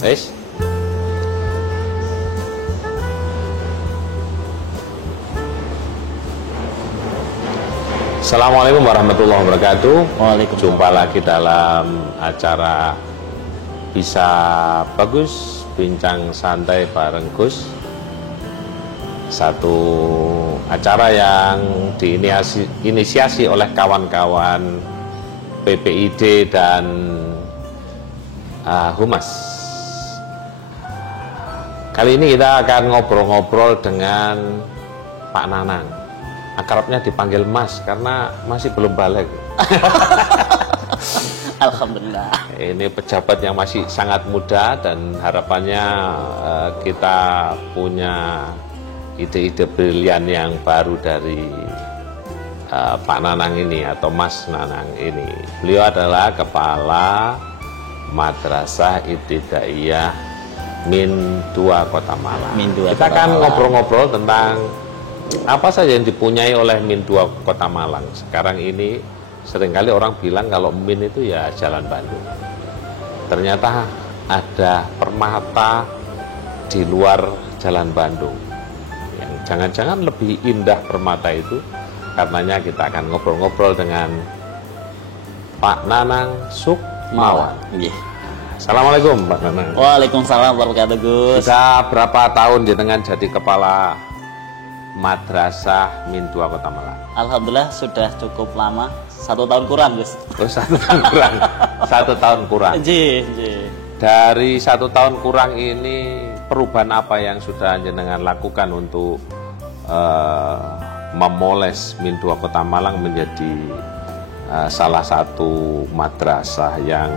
Wes. Assalamualaikum warahmatullahi wabarakatuh. Waalaikumsalam. Jumpa lagi dalam acara Bisa Bagus, bincang santai bareng Gus. Satu acara yang diinisiasi oleh kawan-kawan PPID dan Humas. Kali ini kita akan ngobrol-ngobrol dengan Pak Nanang. Akrabnya dipanggil Mas karena masih belum balik. Alhamdulillah. Ini pejabat yang masih sangat muda dan harapannya kita punya ide-ide brilian yang baru dari Pak Nanang ini atau Mas Nanang ini. Beliau adalah Kepala Madrasah Ibtidaiyah Min 2 Kota Malang. Kita akan ngobrol-ngobrol tentang apa saja yang dipunyai oleh Min 2 Kota Malang. Sekarang ini seringkali orang bilang kalau Min itu ya Jalan Bandung. Ternyata ada permata di luar Jalan Bandung yang jangan-jangan lebih indah permata itu. Karenanya kita akan ngobrol-ngobrol dengan Pak Nanang Sukmawan. Assalamualaikum Pak Nanang. Waalaikumsalam warahmatullahi wabarakatuh, Gus. Sudah berapa tahun jenengan jadi kepala Madrasah Min 2 Kota Malang? Alhamdulillah sudah cukup lama, 1 tahun kurang, Gus. Oh, 1 tahun kurang. 1 tahun kurang. Ji. Dari 1 tahun kurang ini perubahan apa yang sudah jenengan lakukan untuk memoles Min 2 Kota Malang menjadi salah satu madrasah yang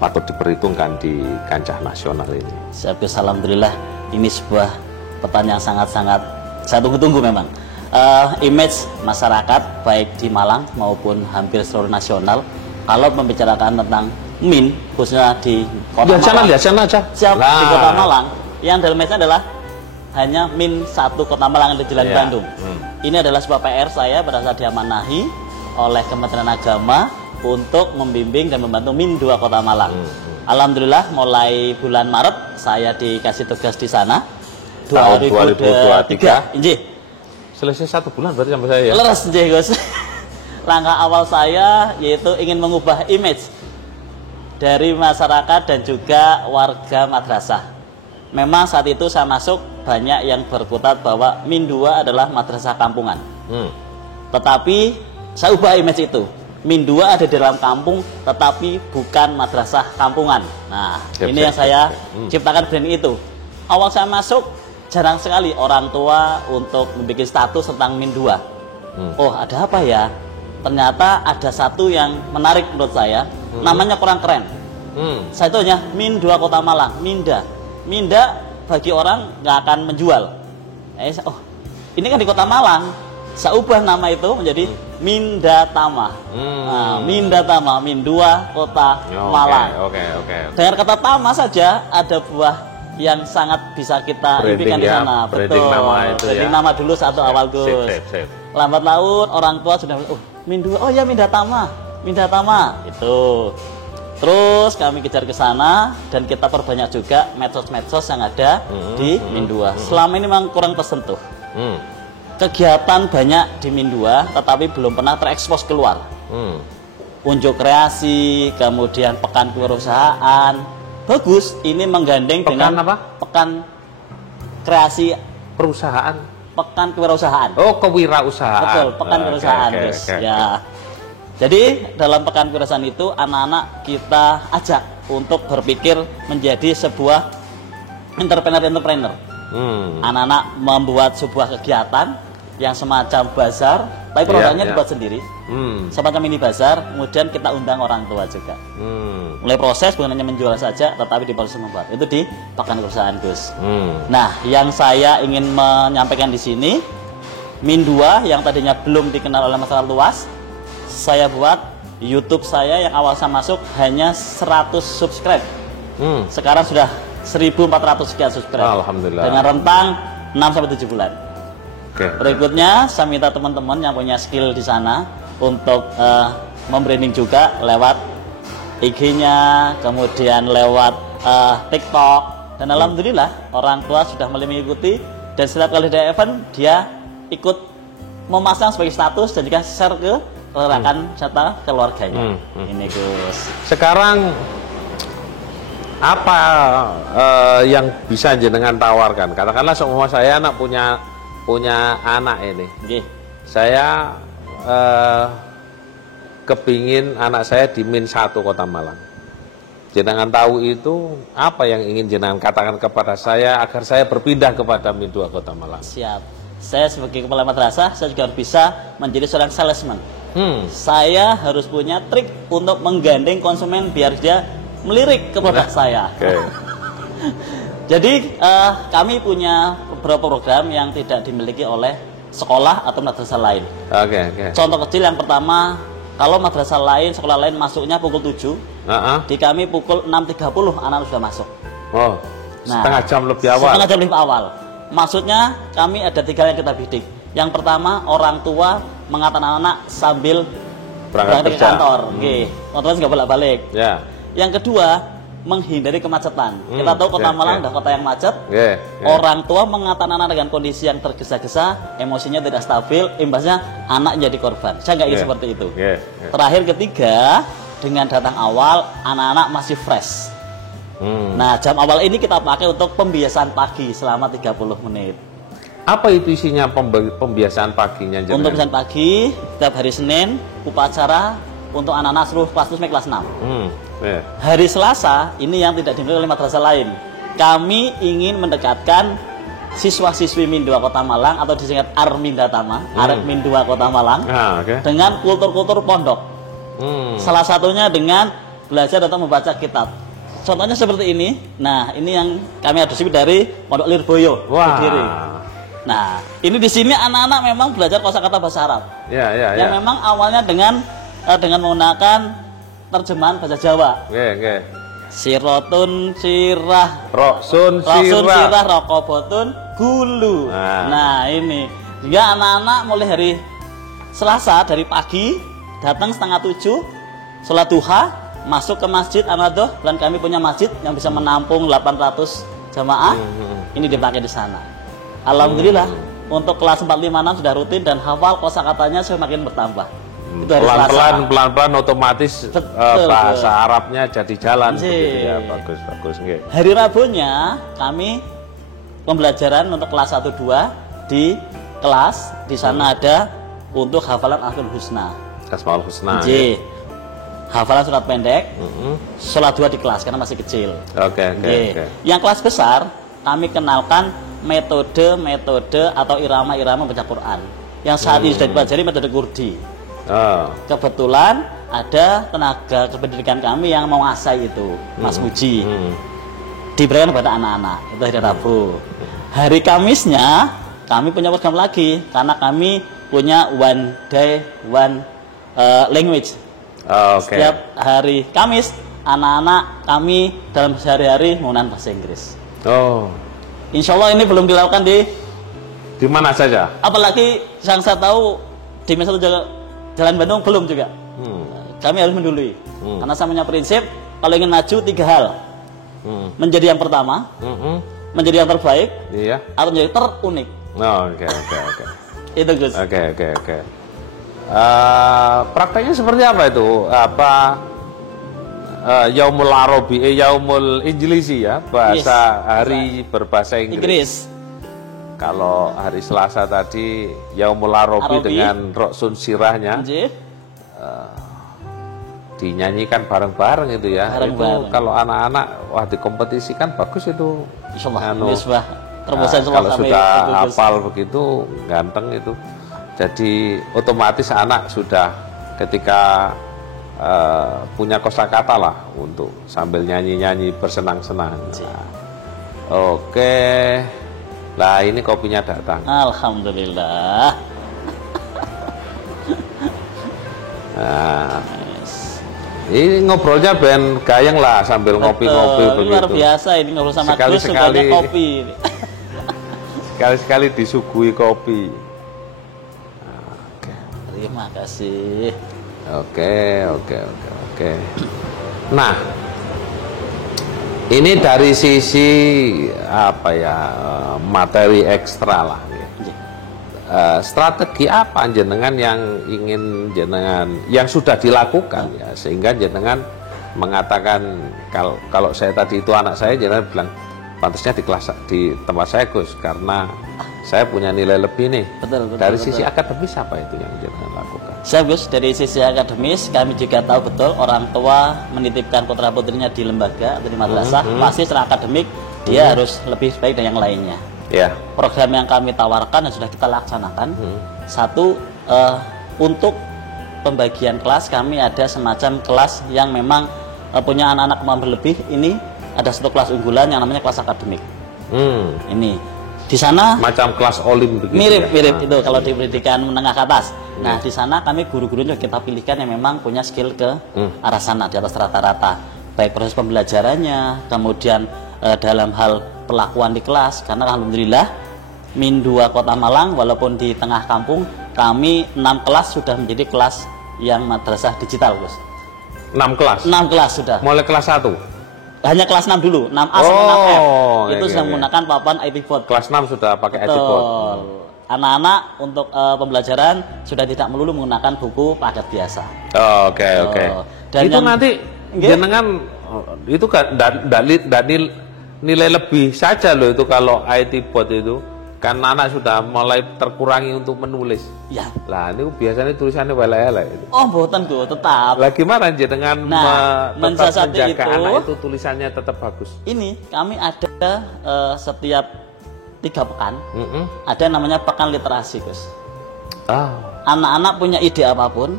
patut diperhitungkan di kancah nasional ini? Siap, Gus. Alhamdulillah ini sebuah pertanyaan yang sangat-sangat saya tunggu-tunggu memang. Image masyarakat baik di Malang maupun hampir seluruh nasional kalau membicarakan tentang Min, khususnya di Kota Malang. Lihat sana aja. Siap, di Kota Malang yang dalam image adalah hanya Min 1 Kota Malang di Jalan Bandung. Ini adalah sebuah PR saya pada saat diamanahi oleh Kementerian Agama untuk membimbing dan membantu Min 2 Kota Malang. Alhamdulillah mulai bulan Maret saya dikasih tugas di sana. Tahun 2023. Injih. Selesai 1 bulan berarti sampai saya ya. Leres injih, Gus. Langkah awal saya yaitu ingin mengubah image dari masyarakat dan juga warga madrasah. Memang saat itu saya masuk banyak yang berkutat bahwa Min 2 adalah madrasah kampungan. Tetapi saya ubah image itu. Min 2 ada di dalam kampung tetapi bukan madrasah kampungan. Nah, ini yang saya ciptakan brand itu. Awal saya masuk jarang sekali orang tua untuk membuat status tentang Min 2. Oh, ada apa ya? Ternyata ada satu yang menarik menurut saya. Namanya kurang keren. Saya itu hanya Min 2 Kota Malang, Minda. Minda bagi orang nggak akan menjual. Oh, ini kan di Kota Malang. Saya ubah nama itu menjadi Mindatama. Nah, Mindatama, Min 2 Kota Malang. Oke. Dengan kata Tama saja ada buah yang sangat bisa kita impikan di sana. Betul. Nama itu branding ya. nama dulu satu awal, Gus. Sip. Lambat laun orang tua sudah Min 2. Oh ya, Mindatama. Itu. Terus kami kejar ke sana dan kita perbanyak juga medsos-medsos yang ada di Min 2. Selama ini memang kurang tersentuh. Kegiatan banyak di Min 2 tetapi belum pernah terekspos keluar. Unjuk kreasi, kemudian pekan kewirausahaan. Bagus, ini menggandeng dengan apa? Pekan kreasi Perusahaan. pekan kewirausahaan. Oh, kewirausahaan. Betul, pekan kewirausahaan, Gus. Ya. Jadi dalam pekan kewirausahaan itu anak-anak kita ajak untuk berpikir menjadi sebuah entrepreneur. Anak-anak membuat sebuah kegiatan yang semacam bazar, tapi produknya dibuat sendiri. Semacam mini bazar, kemudian kita undang orang tua juga. Mulai proses bukan hanya menjual saja, tetapi diproses membuat. Itu di pekan kewirausahaan, Gus. Nah, yang saya ingin menyampaikan di sini, Min 2 yang tadinya belum dikenal oleh masyarakat luas, saya buat YouTube saya yang awal saya masuk hanya 100 subscribe. Sekarang sudah 1.400 sekian subscribe. Alhamdulillah. Dengan rentang 6-7 bulan. Berikutnya saya minta teman-teman yang punya skill di sana untuk membranding juga lewat IG-nya, kemudian lewat TikTok, dan alhamdulillah orang tua sudah mulai mengikuti, dan setiap kali ada event dia ikut memasang sebagai status dan juga share ke rekan serta keluarganya. Ini Gus. Sekarang apa yang bisa jenengan tawarkan? Katakanlah semua saya anak punya anak ini. Oke. Saya kepingin anak saya di Min 1 Kota Malang. Jenengan tahu itu, apa yang ingin jenengan katakan kepada saya agar saya berpindah kepada Min 2 Kota Malang? Siap. Saya sebagai kepala madrasah, saya juga harus bisa menjadi seorang salesman. Saya harus punya trik untuk menggandeng konsumen biar dia melirik ke produk saya. Okay. Jadi kami punya beberapa program yang tidak dimiliki oleh sekolah atau madrasah lain. Contoh kecil yang pertama, kalau madrasah lain, sekolah lain masuknya pukul 7, di kami pukul 6.30 anak sudah masuk. Oh, setengah jam lebih awal. Setengah jam lebih awal. Maksudnya kami ada 3 yang kita bidik. Yang pertama, orang tua mengantar anak sambil berangkat ke kantor. Otomatis nggak bolak-balik. Yeah. Yang kedua, menghindari kemacetan. Kita tahu Kota Malang adalah kota yang macet. Orang tua mengantar anak dengan kondisi yang tergesa-gesa, emosinya tidak stabil, imbasnya anak jadi korban. Saya nggak ingin seperti itu. Terakhir ketiga, dengan datang awal, anak-anak masih fresh. Nah, jam awal ini kita pakai untuk pembiasaan pagi selama 30 menit. Apa itu isinya pembiasaan paginya? Untuk pembiasaan pagi, setiap hari Senin, upacara untuk anak-anak seluruh kelas sampai kelas 6. Hari Selasa, ini yang tidak dimiliki oleh madrasah lain. Kami ingin mendekatkan siswa-siswi Min 2 Kota Malang atau disingkat Armindatama, Min 2 Kota Malang, dengan kultur-kultur pondok. Salah satunya dengan belajar atau membaca kitab. Contohnya seperti ini. Nah, ini yang kami adopsi dari Pondok Lirboyo. Nah, ini di sini anak-anak memang belajar kosakata bahasa Arab. Yang memang awalnya dengan menggunakan terjemahan bahasa Jawa. Sirotun sirah, roksun sirah, rokobotun gulu. Nah, ini juga anak-anak mulai hari Selasa dari pagi datang setengah 7, sholat duha, masuk ke masjid Amadoh, dan kami punya masjid yang bisa menampung 800 jamaah. Ini dipakai di sana. Alhamdulillah untuk kelas 4, 5, 6 sudah rutin dan hafal kosakatanya semakin bertambah. Pelan-pelan otomatis bahasa Arabnya jadi jalan begitu ya. Bagus. Hari Rabunya kami pembelajaran untuk kelas 1, 2 di kelas. Di sana ada untuk hafalan Asmaul Husna. Asmaul Husna. Hafalan surat pendek. Sholat 2 di kelas karena masih kecil. Yang kelas besar kami kenalkan metode atau irama-irama baca Quran. Yang saat ini sudah dipelajari metode Kurdi. Kebetulan ada tenaga kependidikan kami yang mau ngasih itu, Mas Muji. Diberikan kepada anak-anak. Itu hari Rabu. Hari Kamisnya kami punya program lagi karena kami punya one day one language. Setiap hari Kamis anak-anak kami dalam sehari-hari menggunakan bahasa Inggris. Insya Allah ini belum dilakukan di mana saja. Apalagi yang saya tahu di Min 1 Jalan Bandung belum juga. Kami harus mendului. Karena saya punya prinsip kalau ingin maju 3 hal. Menjadi yang pertama, menjadi yang terbaik, atau menjadi terunik. Itu Gus. Prakteknya seperti apa itu? Yaumul Arabi, Yaumul Injilisi ya, bahasa hari berbahasa Inggris. Kalau hari Selasa tadi Yaumul Arabi dengan roksun sirahnya dinyanyikan bareng-bareng itu ya. Itu kalau anak-anak wah dikompetisikan bagus itu. Insyaallah kalau sudah hafal begitu ganteng itu. Jadi otomatis anak sudah ketika punya kosakata lah untuk sambil nyanyi-nyanyi bersenang-senang. Lah ini kopinya datang. Alhamdulillah. Ini ngobrolnya ben gayeng lah sambil ngopi-ngopi begitu. Luar biasa ini ngobrol sama Gus sukanya kopi. Sekali-sekali disuguhi kopi. Terima kasih. Oke. Nah, Ini dari sisi apa ya, materi ekstra lah. Strategi apa jenengan yang ingin jenengan yang sudah dilakukan ya, sehingga jenengan mengatakan kalau saya tadi itu anak saya, jenengan bilang pantasnya di tempat saya Gus karena saya punya nilai lebih nih. Betul, dari betul. sisi akademis apa itu yang jenengan lakukan? Saya Gus, dari sisi akademis kami juga tahu betul orang tua menitipkan putra putrinya di lembaga atau di madrasah, pasti secara akademik dia harus lebih baik dari yang lainnya. Ya. Program yang kami tawarkan dan sudah kita laksanakan, satu, untuk pembagian kelas kami ada semacam kelas yang memang punya anak-anak kemampuan berlebih. Ini ada satu kelas unggulan yang namanya kelas akademik. Ini di sana Macam kelas olim begitu. mirip ya? itu kalau di pendidikan menengah ke atas. Nah, di sana kami guru-gurunya kita pilihkan yang memang punya skill ke arah sana, di atas rata-rata. Baik proses pembelajarannya, kemudian dalam hal perlakuan di kelas, karena alhamdulillah Min 2 Kota Malang walaupun di tengah kampung, kami 6 kelas sudah menjadi kelas yang madrasah digital, Gus. 6 kelas. 6 kelas sudah. Mulai kelas 1. Hanya kelas 6 dulu, 6A sampai 6F. Itu iya, sudah iya. menggunakan papan IT board. Kelas 6 sudah pakai IT board. Betul. Anak-anak untuk pembelajaran sudah tidak melulu menggunakan buku paket biasa. Oke. Dan Itu yang- nanti Nggih. jenengan itu kan nilai lebih saja loh itu kalau IT board itu. Kan anak sudah mulai terkurangi untuk menulis. Ya. Lah ini biasanya tulisannya elek-elek itu. Oh, mboten Gus, tetap. Lah gimana dengan Nah, tetap mensiasati menjaga itu- anak itu tulisannya tetap bagus? Ini kami ada setiap 3 pekan Mm-mm. ada namanya pekan literasi, Gus. Ah, Anak-anak punya ide apapun,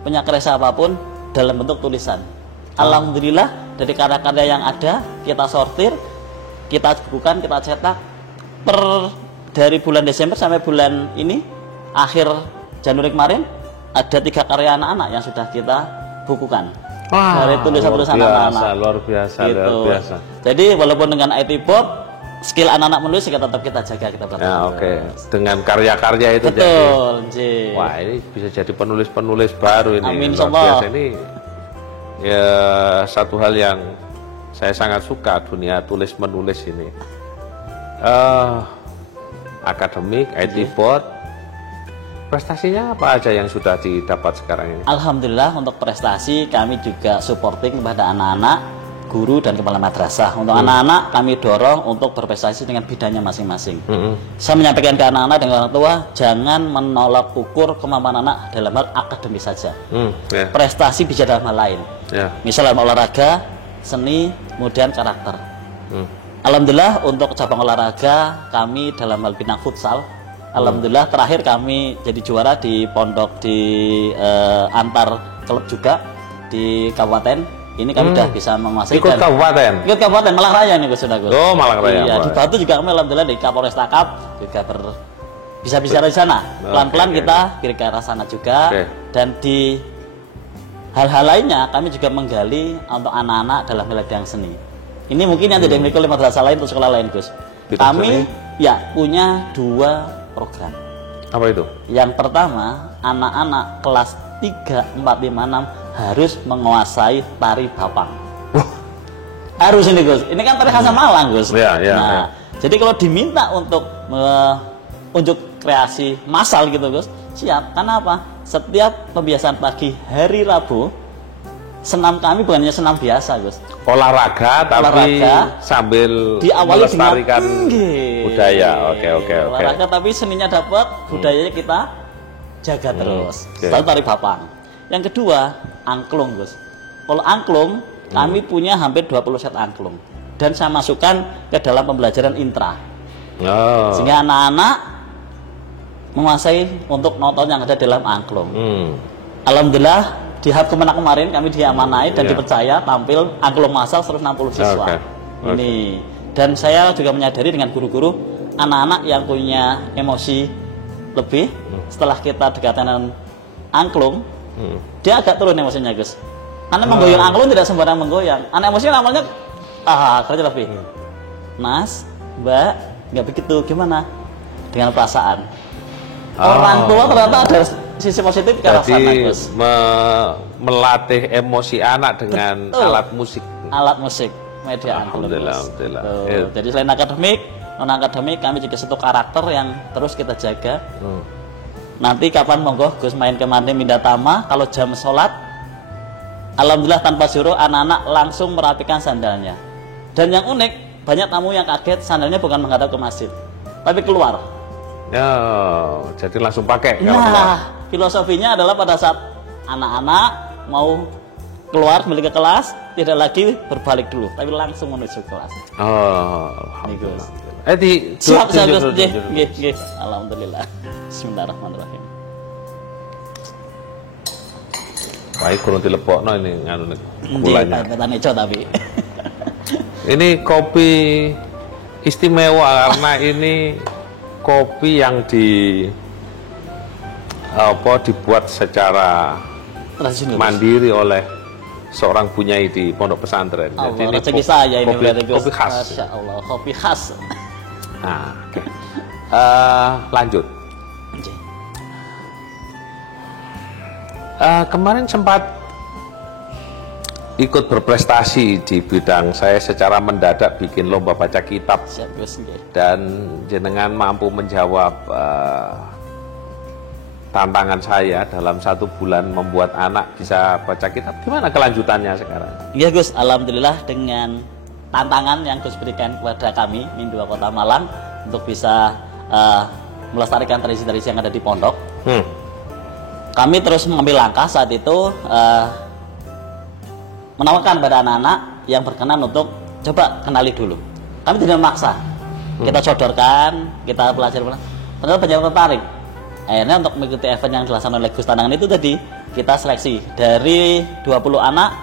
punya karya apapun dalam bentuk tulisan. Alhamdulillah dari karya-karya yang ada kita sortir, kita bukukan, kita cetak dari bulan Desember sampai bulan ini akhir Januari kemarin ada 3 karya anak-anak yang sudah kita bukukan. Wah, Dari tulisan-tulisan anak-anak. luar biasa, Gitu. luar biasa. Jadi walaupun dengan IT board, skill anak-anak menulis tetap kita jaga, kita perhatikan. Ya, oke. Dengan karya-karya itu jadi. Betul, J. Wah, ini bisa jadi penulis-penulis baru ini. Amin, Luar insyaallah. biasa. Ini ya satu hal yang saya sangat suka, dunia tulis menulis ini. Akademik, IT board, prestasinya apa aja yang sudah didapat sekarang ini? Alhamdulillah untuk prestasi kami juga supporting kepada anak-anak, guru dan kepala madrasah. Untuk anak-anak kami dorong untuk berprestasi dengan bidangnya masing-masing. Saya menyampaikan ke anak-anak dan orang tua, jangan menolak ukur kemampuan anak dalam hal akademis saja. Ya, Prestasi bisa dalam hal lain. ya. Misalnya olahraga, seni, kemudian karakter. Alhamdulillah untuk cabang olahraga kami dalam hal bidang futsal. Alhamdulillah terakhir kami jadi juara di pondok di antar klub juga di kabupaten. Ini kami sudah bisa menguasai. Ikut kabupaten? Ikut kabupaten Malang Raya nih Gus, sudah Gus. Oh, Malang Raya. Iya, di Wah. Batu juga kami alhamdulillah di Kapolresta Kap juga bisa bicara di sana. Pelan-pelan Oke. kita kiri ke arah sana juga. Oke. Dan di hal-hal lainnya kami juga menggali untuk anak-anak dalam bidang seni. Ini mungkin yang tidak dimiliki oleh madrasah lain atau sekolah lain, Gus. Bidang Kami seni? ya punya 2 program. Apa itu? Yang pertama, anak-anak kelas 3, 4, 5, 6 harus menguasai tari bapang. Harus ini, Gus. Ini kan tari khas Malang, Gus. Iya, iya, Nah, iya. jadi kalau diminta untuk unjuk kreasi massal gitu, Gus, siap. Karena apa? Setiap pembiasaan pagi hari Rabu, senam kami bukan hanya senam biasa, Gus. Olahraga tapi Olahraga. sambil Diawali melestarikan Nggih. budaya. Oke. Olahraga tapi seninya dapat, budayanya kita jaga terus. Oke. Lalu tari bapang. Yang kedua, angklung, Gus. Kalau angklung, kami punya hampir 20 set angklung. Dan saya masukkan ke dalam pembelajaran intra. Oh. Sehingga anak-anak menguasai untuk nonton yang ada dalam angklung. Alhamdulillah di HAP Kemenak kemarin kami diamanai dan Iya. dipercaya tampil angklung massal 160 siswa. Oke. Ini. Dan saya juga menyadari dengan guru-guru anak-anak yang punya emosi lebih setelah kita dekatkan dengan angklung, dia agak turun emosinya, Gus. Karena menggoyang angklung tidak sembarang menggoyang. Anak emosi namanya kerja lebih. Mas, Mbak, nggak begitu. Gimana? Dengan perasaan. Orang tua ternyata ada sisi positif ke arah sana, Jadi Gus. melatih emosi anak dengan Betul. alat musik. Alat musik. kemediaan belum, Alhamdulillah, Gus. alhamdulillah. Tuh. Iya. Jadi selain akademik, non akademik kami juga satu karakter yang terus kita jaga. Nanti kapan monggo Gus main ke Mande Mindatama, kalau jam sholat, alhamdulillah tanpa suruh anak-anak langsung merapikan sandalnya. Dan yang unik, banyak tamu yang kaget sandalnya bukan menghadap ke masjid, tapi keluar. Ya, jadi langsung pakai. kalau keluar. Nah, filosofinya adalah pada saat anak-anak mau keluar kembali ke kelas, tidak lagi berbalik dulu, tapi langsung menuju kelas. Oh, Nih, Gus. alhamdulillah. Siap, siap, Gus. tunjuk. Nggih, nggih. Alhamdulillah. Bismillahirrahmanirrahim. Baik, kurang dilepokno ini nganu gulanya. Nggih, petane ijo tapi. Ini kopi istimewa karena ini kopi yang dibuat secara Tradisional. mandiri oleh seorang bunyai di pondok pesantren. Allah, ini rezeki saya ini berarti, Gus. kopi khas. Masya Allah, kopi khas. Nah, oke. Lanjut. Nggih. Kemarin sempat ikut berprestasi di bidang saya secara mendadak bikin lomba baca kitab Siap, Gus. Nggih. dan jenengan mampu menjawab tantangan saya dalam 1 bulan membuat anak bisa baca kitab. Gimana kelanjutannya sekarang? Iya, Gus, alhamdulillah dengan tantangan yang Gus berikan kepada kami Mindua Kota Malang untuk bisa melestarikan tradisi-tradisi yang ada di pondok. Kami terus mengambil langkah saat itu menawarkan pada anak-anak yang berkenan untuk coba kenali dulu. Kami tidak memaksa. Kita sodorkan, kita pelajari. Ternyata banyak yang tertarik. Akhirnya untuk mengikuti event yang dilaksanakan oleh Gus Tandangan itu tadi, kita seleksi dari 20 anak,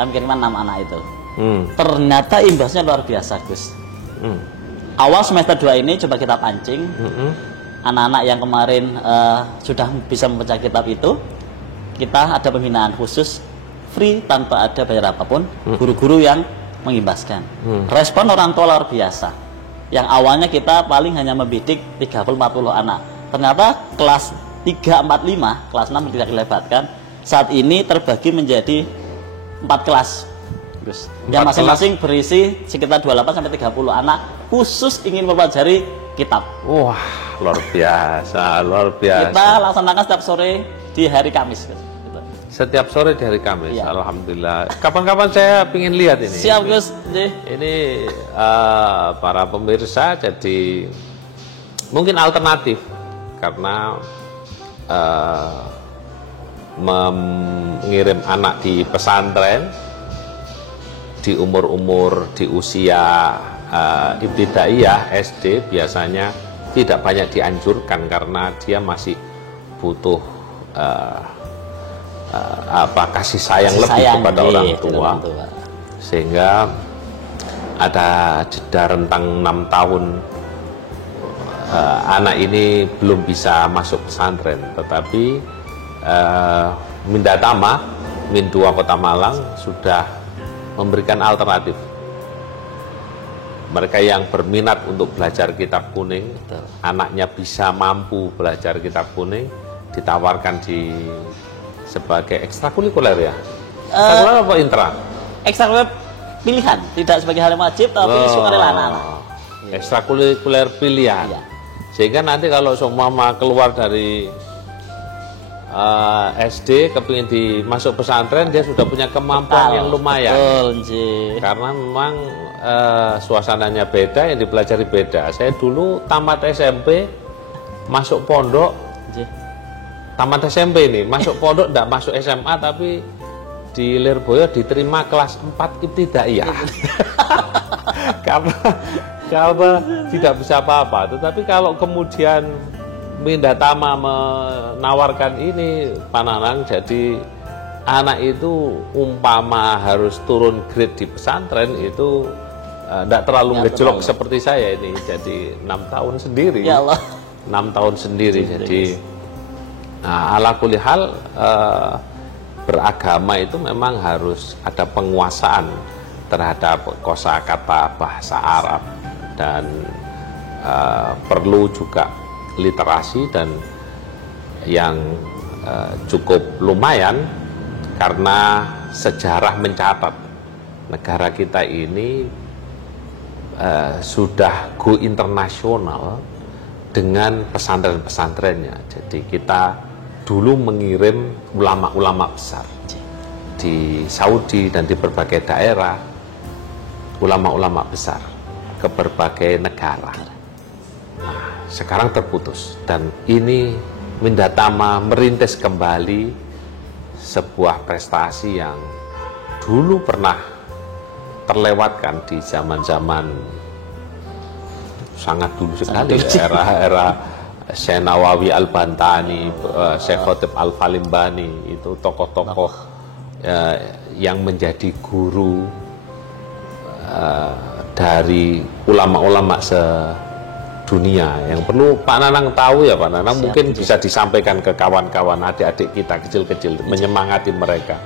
kami kirimkan 6 anak itu. Ternyata imbasnya luar biasa, Gus. Awal semester 2 ini coba kita pancing anak-anak yang kemarin sudah bisa membaca kitab itu. Kita ada pembinaan khusus free tanpa ada bayar apapun, guru-guru yang mengimbaskan. Respon orang tua luar biasa. Yang awalnya kita paling hanya membidik 30-40 anak. Ternyata kelas 3, 4, 5, kelas 6 tidak dilebatkan. Saat ini terbagi menjadi 4 kelas. Terus, yang masing-masing berisi sekitar 28 sampai 30 anak khusus ingin mempelajari kitab. Wah, luar biasa, luar biasa. Kita laksanakan setiap sore di hari Kamis. Gitu. Setiap sore di hari Kamis, Iya. Alhamdulillah. Kapan-kapan saya ingin lihat ini. Siap, Gus. Ini para pemirsa jadi mungkin alternatif karena mengirim anak di pesantren di umur-umur di usia ibtidaiyah SD biasanya tidak banyak dianjurkan karena dia masih butuh kasih sayang lebih kepada orang tua, sehingga ada jeda rentang 6 tahun anak ini belum bisa masuk pesantren, tetapi Mindatama, Mindua Kota Malang sudah memberikan alternatif. Mereka yang berminat untuk belajar kitab kuning, anaknya bisa mampu belajar kitab kuning, ditawarkan sebagai ekstrakurikuler ya. Ekstrakurikuler apa intra? Ekstrakurikuler pilihan, tidak sebagai hal yang wajib, tapi sukarela anak-anak. Ekstrakurikuler pilihan. Iya. Sehingga nanti kalau seumpama keluar dari SD kepingin dimasuk pesantren, dia sudah punya kemampuan yang lumayan. Betul, karena memang suasananya beda, yang dipelajari beda. Saya dulu tamat SMP masuk pondok, tamat SMP ini masuk pondok, tidak masuk SMA, tapi di Lirboyo diterima kelas 4 ibtidaiyah. karena tidak bisa apa-apa. Tetapi kalau kemudian Mindatama menawarkan ini, Pananang, jadi anak itu umpama harus turun grade di pesantren itu tidak terlalu ngejlok seperti saya ini. Jadi 6 tahun sendiri. Ya Allah. 6 tahun sendiri. Jadi ala kulli hal beragama itu memang harus ada penguasaan terhadap kosakata bahasa Arab, dan perlu juga literasi dan yang cukup lumayan, karena sejarah mencatat negara kita ini sudah go internasional dengan pesantren-pesantrennya. Jadi kita dulu mengirim ulama-ulama besar di Saudi dan di berbagai daerah, ulama-ulama besar ke berbagai negara. Nah, sekarang terputus dan ini Mindatama merintis kembali sebuah prestasi yang dulu pernah terlewatkan di zaman-zaman sangat dulu sekali, era Syekh Nawawi Al-Bantani, Syekh Khotib Al-Falimbani, itu tokoh-tokoh yang menjadi guru dari ulama-ulama sedunia. Yang perlu Pak Nanang tahu ya Pak Nanang, mungkin bisa disampaikan ke kawan-kawan adik-adik kita kecil-kecil, menyemangati mereka.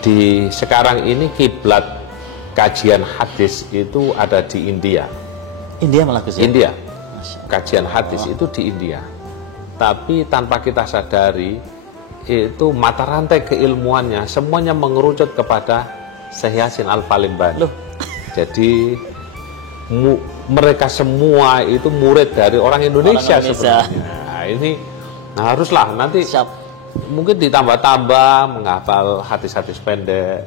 Di sekarang ini kiblat kajian hadis itu ada di India. India malah Gus ya? India. Kajian hadis itu di India. Tapi tanpa kita sadari, itu mata rantai keilmuannya semuanya mengerucut kepada Syekh Yasin Al-Falimbani. Jadi mereka semua itu murid dari orang Indonesia sebenarnya. Nah, ini haruslah nanti mungkin ditambah-tambah menghafal hadis-hadis pendek.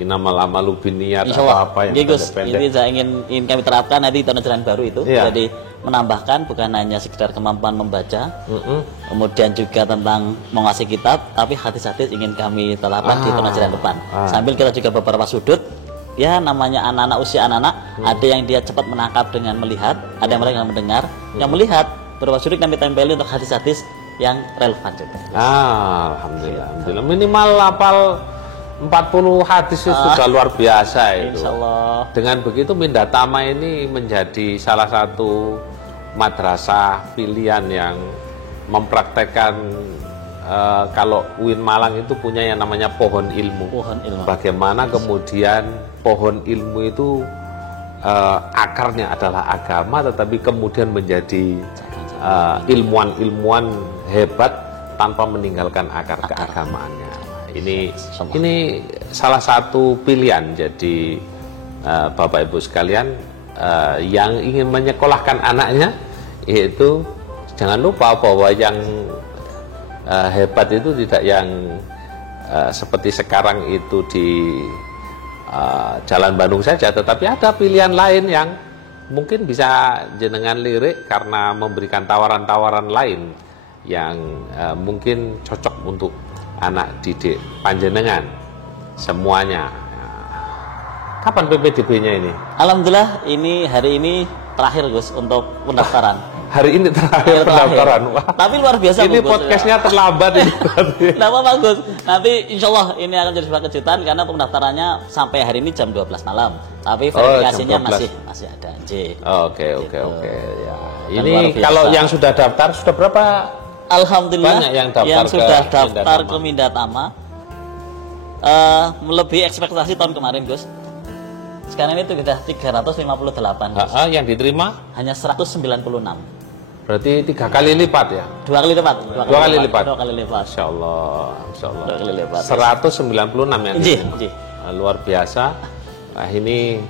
Inamal amalu binniyat atau apa yang pendek-pendek. Ini saya ingin kami terapkan nanti tahun ajaran baru itu. Jadi menambahkan bukan hanya sekedar kemampuan membaca, kemudian juga tentang menguasai kitab, tapi hadis-hadis ingin kami terapkan di tahun ajaran depan. Sambil kita juga beberapa sudut, ya namanya anak-anak, usia anak-anak, ada yang dia cepat menangkap dengan melihat, ada yang mereka mendengar, yang melihat beberapa sudut kami tempeli untuk hadis-hadis yang relevan juga. Alhamdulillah. Minimal hafal 40 hadis itu sudah luar biasa itu. Insyaallah. Dengan begitu Mindatama ini menjadi salah satu madrasah pilihan yang mempraktekkan kalau UIN Malang itu punya yang namanya pohon ilmu. Bagaimana kemudian pohon ilmu itu akarnya adalah agama, tetapi kemudian menjadi ilmuwan-ilmuwan hebat tanpa meninggalkan akar keagamaannya. Ini salah satu pilihan. Jadi Bapak Ibu sekalian yang ingin menyekolahkan anaknya, yaitu jangan lupa bahwa yang hebat itu tidak yang seperti sekarang itu di Jalan Bandung saja, tetapi ada pilihan lain yang mungkin bisa jenengan lirik karena memberikan tawaran-tawaran lain yang mungkin cocok untuk anak didik panjenengan semuanya. Kapan PPDB-nya ini? Alhamdulillah ini hari ini terakhir Gus untuk pendaftaran. Hari ini terakhir pendaftaran. Wah, tapi luar biasa ini podcastnya terlambat ini. Tidak apa-apa Gus. Nanti insya Allah ini akan jadi sebuah kejutan karena pendaftarannya sampai hari ini jam 12 malam. Tapi verifikasinya masih ada. Oke. Ya. Ini kalau yang sudah daftar sudah berapa? Alhamdulillah banyak yang sudah daftar ke Mindatama melebihi ekspektasi tahun kemarin Gus. Sekarang ini sudah 358 Gus. Yang diterima hanya 196. Berarti 3 kali lipat ya? 2 kali lipat. 2 kali lipat. Masya Allah. 2 kali lipat. 196 yang diterima. Luar biasa. Nah ini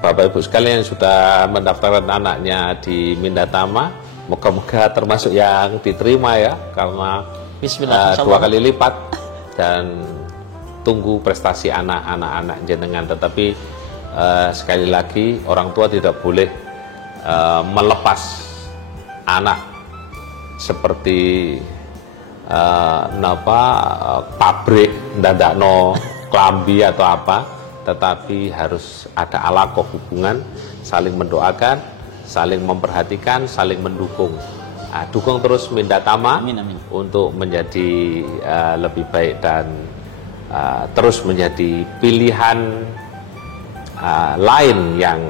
Bapak Ibu sekalian yang sudah mendaftarkan anaknya di Mindatama, moga-moga termasuk yang diterima ya, karena 2 kali lipat. Dan tunggu prestasi anak-anak jenengan. Tetapi sekali lagi orang tua tidak boleh melepas anak seperti pabrik ndadakno klambi atau apa, tetapi harus ada alaqah hubungan, saling mendoakan, saling memperhatikan, saling mendukung. Dukung terus Mindatama untuk menjadi lebih baik dan terus menjadi pilihan lain yang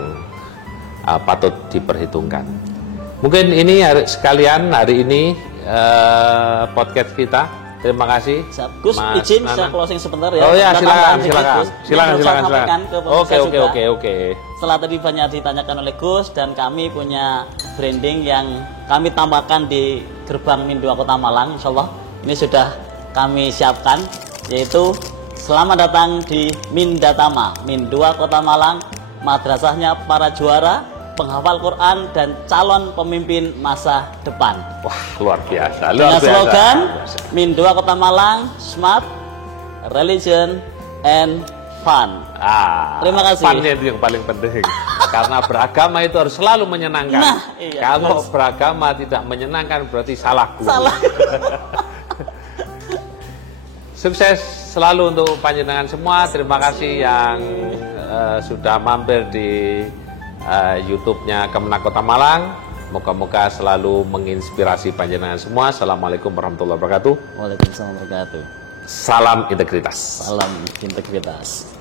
patut diperhitungkan. Mungkin ini sekalian hari ini podcast kita. Terima kasih. Gus, izin saya closing sebentar ya. Oh ya, silakan. Oke. Setelah tadi banyak ditanyakan oleh Gus dan kami punya branding yang kami tambahkan di gerbang Mindua Kota Malang, insyaallah ini sudah kami siapkan. yaitu selamat datang di Mindatama, Min 2 Kota Malang, madrasahnya para juara, penghafal Quran dan calon pemimpin masa depan. Wah, luar biasa. Dengan slogan Min 2 Kota Malang, Smart, Religion, and Fun. Terima kasih. Funnya itu yang paling penting. Karena beragama itu harus selalu menyenangkan. Nah, iya, kalau beragama tidak menyenangkan berarti salah guru. Salah. Sukses selalu untuk panjenengan semua. Terima kasih yang sudah mampir di YouTube-nya Kemenak Kota Malang. Moga-moga selalu menginspirasi panjenengan semua. Assalamualaikum warahmatullahi wabarakatuh. Waalaikumsalam warahmatullahi wabarakatuh. Salam integritas. Salam integritas.